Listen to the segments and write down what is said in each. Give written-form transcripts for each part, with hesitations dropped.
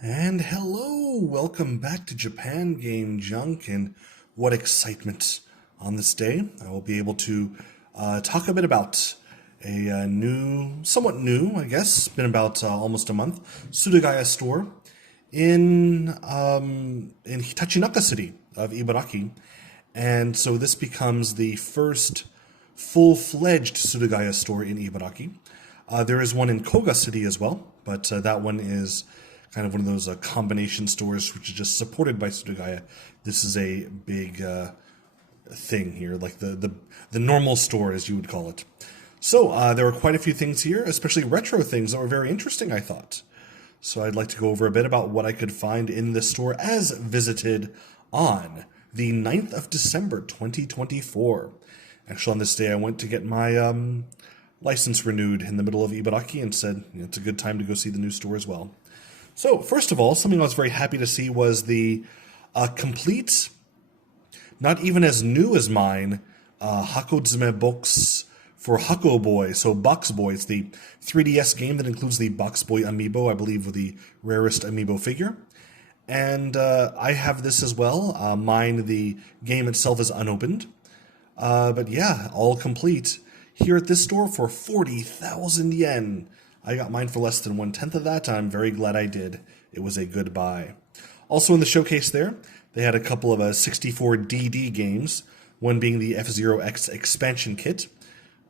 And hello, welcome back to Japan Game Junk, and what excitement on this day. I will be able to talk a bit about a somewhat new, I guess, been about almost a month, Surugaya store in Hitachinaka city of Ibaraki. And so this becomes the first full-fledged Surugaya store in Ibaraki. There is one in Koga City as well, but that one is kind of one of those combination stores which is just supported by Surugaya. This is a big thing here, like the normal store, as you would call it. So there were quite a few things here, especially retro things that were very interesting, I thought. So I'd like to go over a bit about what I could find in this store as visited on the 9th of December, 2024. Actually, on this day, I went to get my license renewed in the middle of Ibaraki and said, it's a good time to go see the new store as well. So, first of all, something I was very happy to see was the complete, not even as new as mine, Hakodzume box for Hako Boy, so Box Boy. It's the 3DS game that includes the Box Boy amiibo, I believe, with the rarest amiibo figure. And I have this as well. Mine, the game itself is unopened. But yeah, all complete here at this store for 40,000 yen. I got mine for less than 1/10 of that. I'm very glad I did. It was a good buy. Also in the showcase there, they had a couple of 64DD games, one being the F-Zero X expansion kit,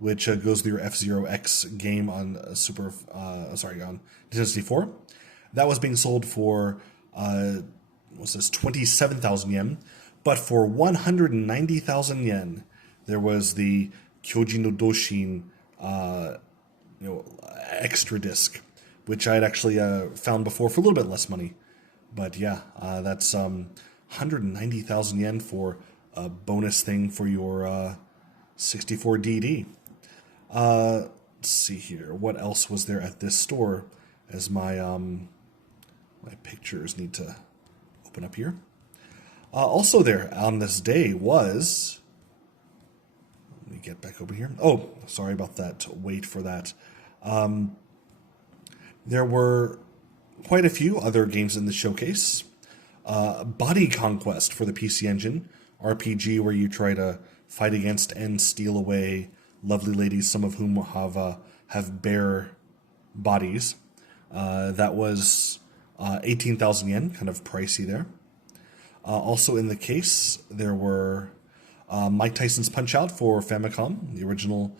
which goes with your F-Zero X game on on Nintendo 64. That was being sold for, what's this, 27,000 yen, but for 190,000 yen, there was the Kyoji no Doshin, extra disc, which I had actually found before for a little bit less money. But yeah, that's 190,000 yen for a bonus thing for your 64DD. Let's see here. What else was there at this store? As my my pictures need to open up here. Also there on this day was. Let me get back over here. Oh, sorry about that. Wait for that. There were quite a few other games in the showcase. Body Conquest for the PC Engine, RPG where you try to fight against and steal away lovely ladies, some of whom have bare bodies. That was 18,000 yen, kind of pricey there. Also in the case, there were Mike Tyson's Punch-Out for Famicom, the original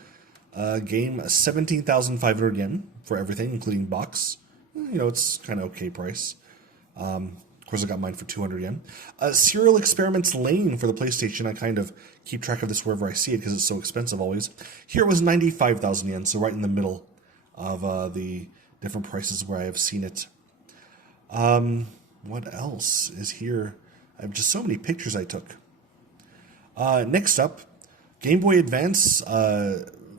game, 17,500 yen for everything, including box. It's kind of okay price. Of course, I got mine for 200 yen. Serial Experiments Lane for the PlayStation. I kind of keep track of this wherever I see it because it's so expensive always. Here it was 95,000 yen, so right in the middle of the different prices where I have seen it. What else is here? I have just so many pictures I took. Next up, Game Boy Advance,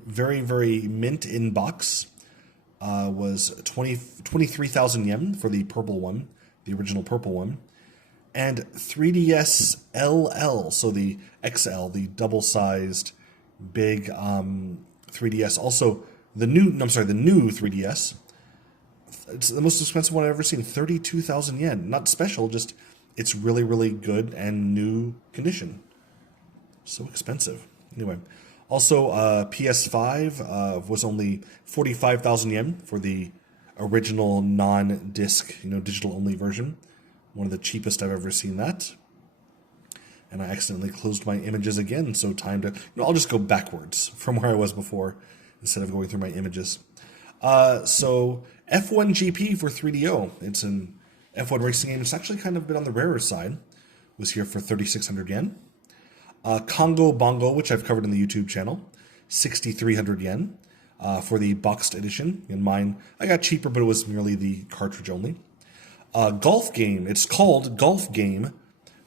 very, very mint in box, was 23,000 yen for the purple one, the original purple one, and 3DS LL, so the XL, the double-sized big 3DS. Also, the new 3DS. It's the most expensive one I've ever seen, 32,000 yen. Not special, just it's really, really good and new condition. So expensive. Anyway, also PS5 was only 45,000 yen for the original non-disc, digital-only version. One of the cheapest I've ever seen that. And I accidentally closed my images again, so time to... I'll just go backwards from where I was before instead of going through my images. So F1 GP for 3DO. It's an F1 racing game. It's actually kind of a bit on the rarer side. Was here for 3,600 yen. Congo Bongo, which I've covered in the YouTube channel, 6,300 yen for the boxed edition. In mine, I got cheaper, but it was merely the cartridge only. Golf Game, it's called Golf Game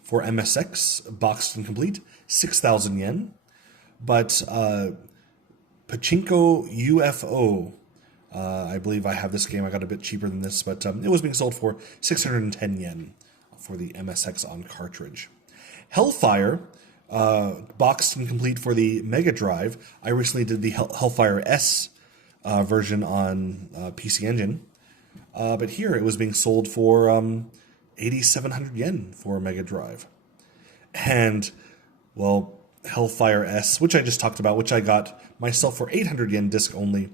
for MSX, boxed and complete, 6,000 yen. But Pachinko UFO, I believe I have this game. I got a bit cheaper than this, but it was being sold for 610 yen for the MSX on cartridge. Hellfire, boxed and complete for the Mega Drive. I recently did the Hellfire S version on PC Engine. But here it was being sold for 8,700 yen for a Mega Drive. And, well, Hellfire S, which I just talked about, which I got myself for 800 yen disc only,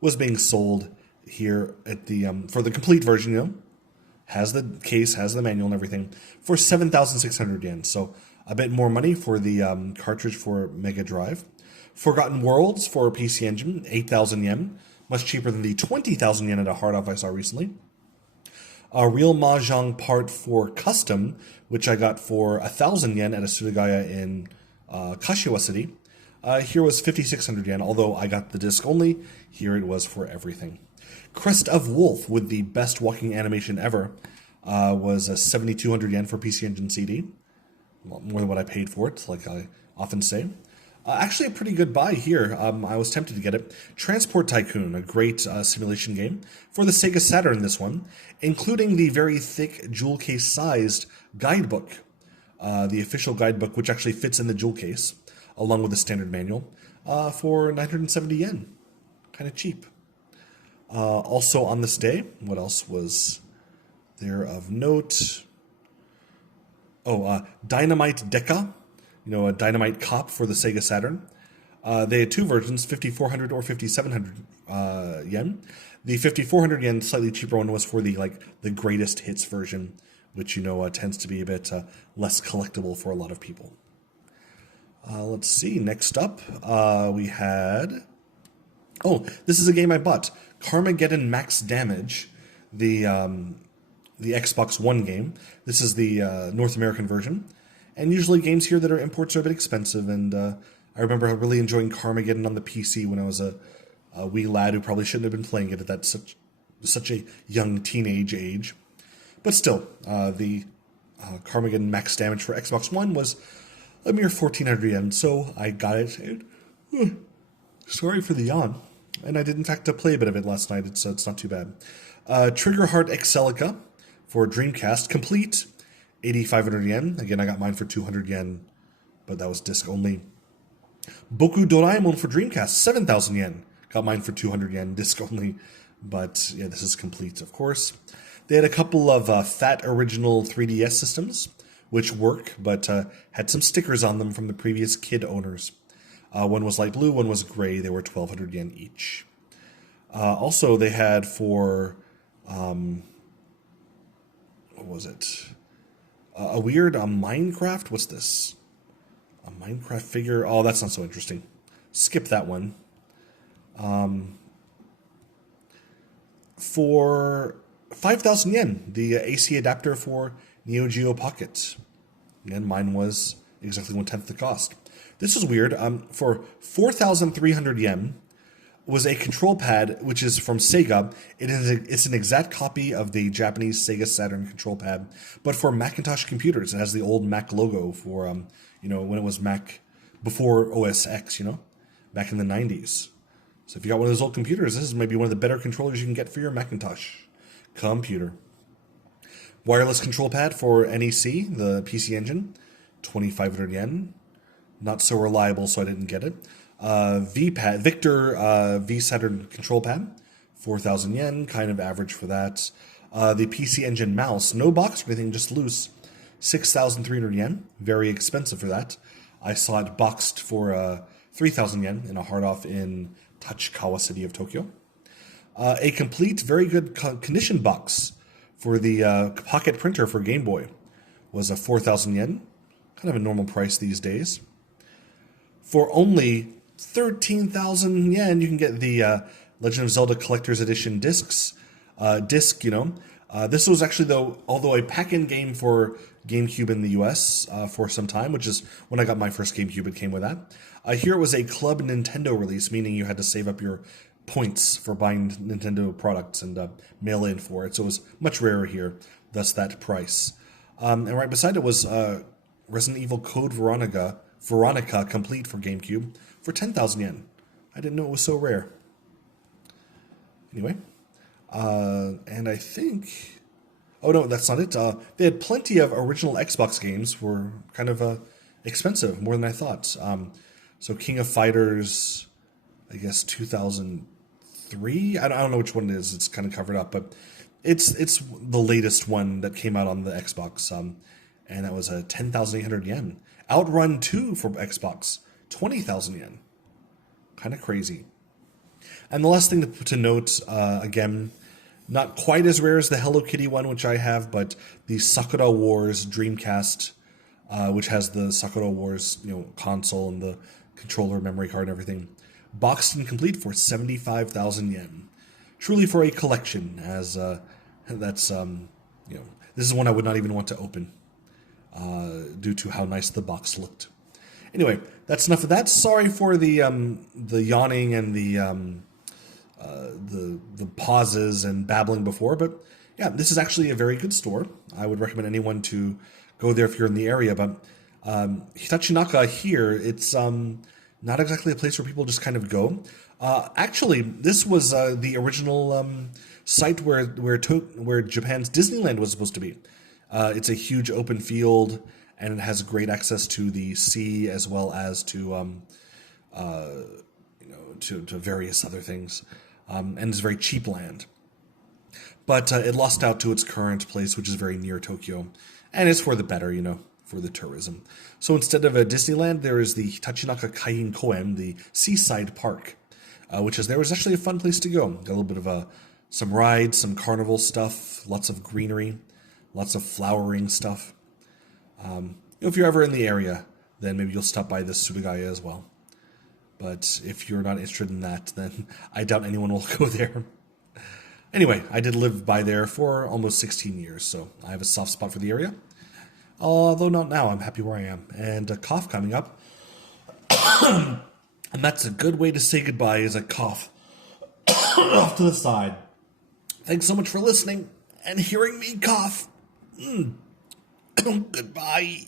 was being sold here at the for the complete version, has the case, has the manual and everything, for 7,600 yen. So a bit more money for the cartridge for Mega Drive. Forgotten Worlds for PC Engine, 8,000 yen, much cheaper than the 20,000 yen at a hard off I saw recently. A Real Mahjong Part 4 Custom, which I got for 1,000 yen at a Surugaya in Kashiwa City. Here was 5,600 yen, although I got the disc only. Here it was for everything. Crest of Wolf with the best walking animation ever was 7,200 yen for PC Engine CD. Well, more than what I paid for it, like I often say. Actually, a pretty good buy here. I was tempted to get it. Transport Tycoon, a great simulation game for the Sega Saturn, this one, including the very thick jewel case-sized guidebook, the official guidebook, which actually fits in the jewel case, along with the standard manual, for 970 yen. Kind of cheap. Also on this day, what else was there of note? Oh, Dynamite Deca. A Dynamite Cop for the Sega Saturn. They had two versions, 5,400 or 5,700 yen. The 5,400 yen, slightly cheaper one, was for the greatest hits version, which tends to be a bit less collectible for a lot of people. Let's see. Next up, we had. Oh, this is a game I bought, Carmageddon Max Damage, the Xbox One game. This is the North American version. And usually games here that are imports are a bit expensive, and I remember really enjoying Carmageddon on the PC when I was a wee lad who probably shouldn't have been playing it at that such a young teenage age. But still, the Carmageddon Max Damage for Xbox One was a mere 1,400 yen, so I got it. And, sorry for the yawn. And I did, in fact, play a bit of it last night, so it's not too bad. Triggerheart Excelica for Dreamcast, complete, 8,500 yen. Again, I got mine for 200 yen, but that was disc only. Boku Doraemon for Dreamcast, 7,000 yen. Got mine for 200 yen, disc only. But yeah, this is complete, of course. They had a couple of fat original 3DS systems, which work, but had some stickers on them from the previous kid owners. One was light blue, one was gray. They were 1,200 yen each. Also, they had for, what was it? A weird Minecraft? What's this? A Minecraft figure? Oh, that's not so interesting. Skip that one. For 5,000 yen, the AC adapter for Neo Geo Pocket. Again, mine was exactly 1/10 the cost. This is weird. For 4,300 yen was a control pad, which is from Sega. It's an exact copy of the Japanese Sega Saturn control pad, but for Macintosh computers. It has the old Mac logo for, when it was Mac before OS X, back in the 90s. So if you got one of those old computers, this is maybe one of the better controllers you can get for your Macintosh computer. Wireless control pad for NEC, the PC Engine, 2,500 yen. Not so reliable, so I didn't get it. Victor V Saturn control pad, 4,000 yen, kind of average for that. The PC Engine mouse, no box or anything, just loose, 6,300 yen, very expensive for that. I saw it boxed for 3,000 yen in a hard off in Tachikawa City of Tokyo. A complete, very good condition box for the pocket printer for Game Boy was 4,000 yen, kind of a normal price these days. For only 13,000 yen, you can get the Legend of Zelda Collector's Edition disc. This was actually, although a pack-in game for GameCube in the US for some time, which is when I got my first GameCube, it came with that. Here it was a Club Nintendo release, meaning you had to save up your points for buying Nintendo products and mail in for it. So it was much rarer here, thus that price. And right beside it was Resident Evil Code Veronica complete for GameCube for 10,000 yen. I didn't know it was so rare. Anyway, and I think... Oh, no, that's not it. They had plenty of original Xbox games for kind of expensive, more than I thought. So King of Fighters, I guess 2003? I don't know which one it is. It's kind of covered up, but It's the latest one that came out on the Xbox, and that was a 10,800 yen. Outrun 2 for Xbox, 20,000 yen. Kind of crazy. And the last thing to note, again, not quite as rare as the Hello Kitty one, which I have, but the Sakura Wars Dreamcast, which has the Sakura Wars, console and the controller, memory card, and everything, boxed and complete for 75,000 yen. Truly for a collection, as that's this is one I would not even want to open, due to how nice the box looked. Anyway, that's enough of that. Sorry for the yawning and the pauses and babbling before, but yeah, this is actually a very good store. I would recommend anyone to go there if you're in the area. But Hitachinaka here, it's not exactly a place where people just kind of go. Actually, this was the original site where Japan's Disneyland was supposed to be. It's a huge open field, and it has great access to the sea as well as to to various other things, and it's very cheap land. But it lost out to its current place, which is very near Tokyo, and it's for the better, for the tourism. So instead of a Disneyland, there is the Hitachinaka Kaien Koen, the seaside park, which is there was actually a fun place to go. Got a little bit of some rides, some carnival stuff, lots of greenery, lots of flowering stuff. If you're ever in the area, then maybe you'll stop by this Surugaya as well. But if you're not interested in that, then I doubt anyone will go there. Anyway, I did live by there for almost 16 years, so I have a soft spot for the area. Although not now, I'm happy where I am. And a cough coming up. And that's a good way to say goodbye, is a cough off to the side. Thanks so much for listening and hearing me cough. Goodbye.